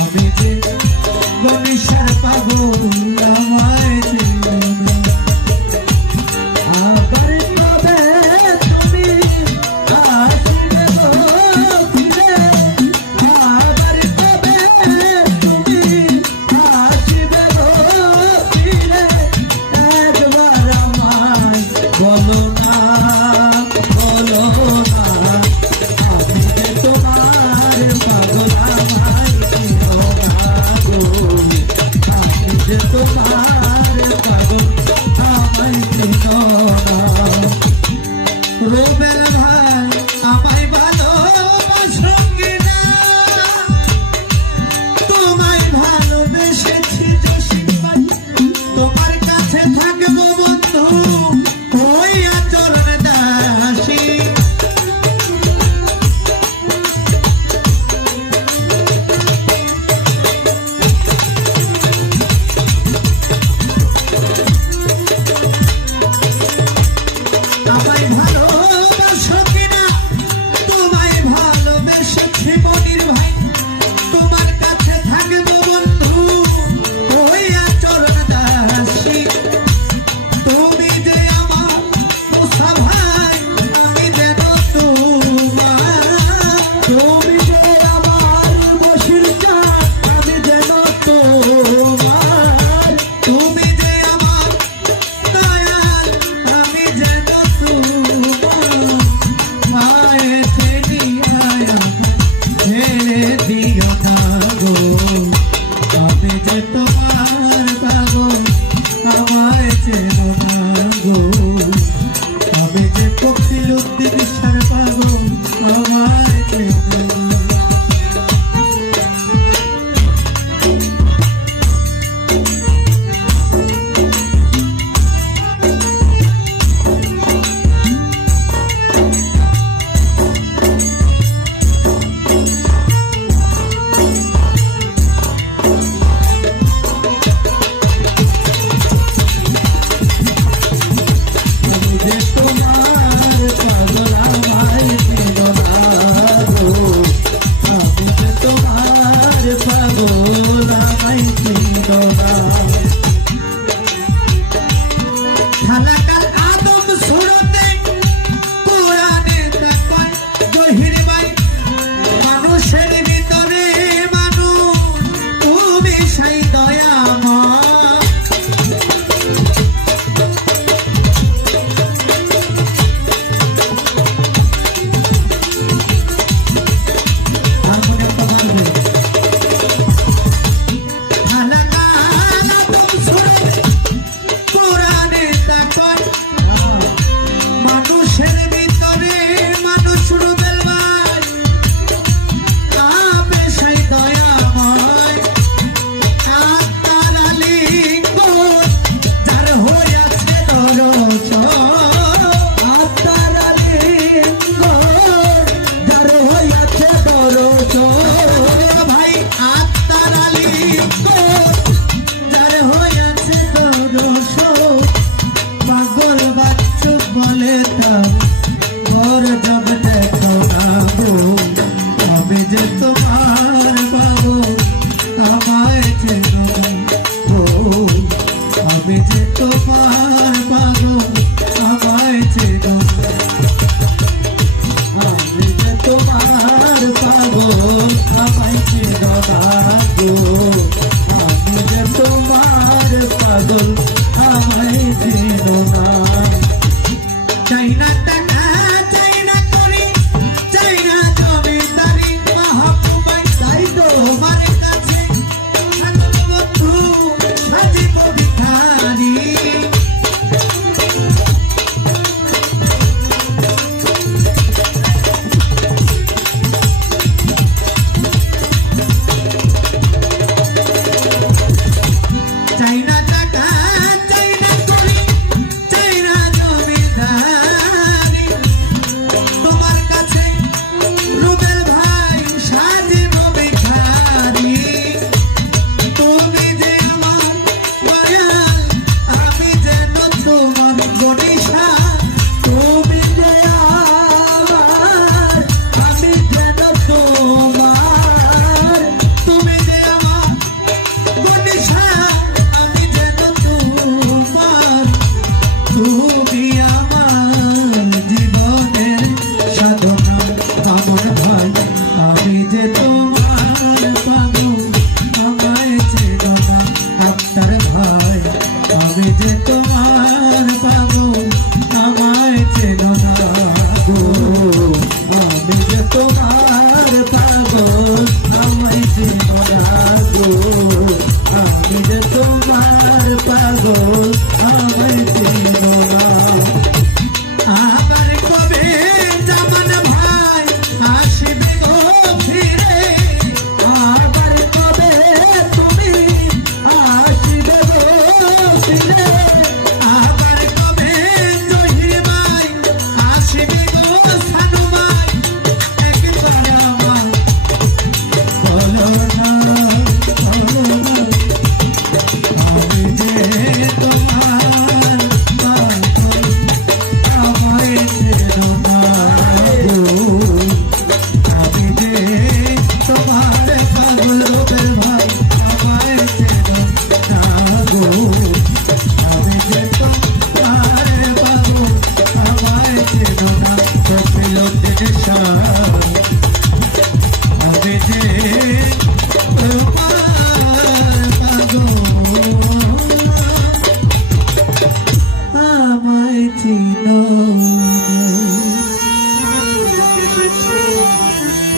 আমি যে গণেশের পাগল আমায় দিও না। আবার কবে তুমি আসবে গো ফিরে, আবার কবে তুমি আসবে গো ফিরে, একবার আমায় বলো না, বলো না, আমি যে তোমার পাগল আমায় দিও না গো, আমি যে তোমার পাগল আমায় দিও না। রোবেল ভাই আমায় ভালোবাসো কিনা, তোমায় ভালোবেসেছি জসিম ভাই, তোমার কাছে থাকবো বন্ধু ওই আচরণ দাসী। আমায় ভালোবাসো কিনা, তোমায় ভালোবেসেছি মনির ভাই, তোমার কাছে থাকবো বন্ধু ওই আচরণ দাসী। তুমি যে আমার মুসা ভাই, আমি যেন তোমার, তুমি যে আমার বশির চাঁদ, আমি যেন তোমার, তুমি যে আমার দয়াল, আমি যেন তোমার, মায়ের ছেড়িয়া ছেড়ে দিও না গো, আমি যে তোমার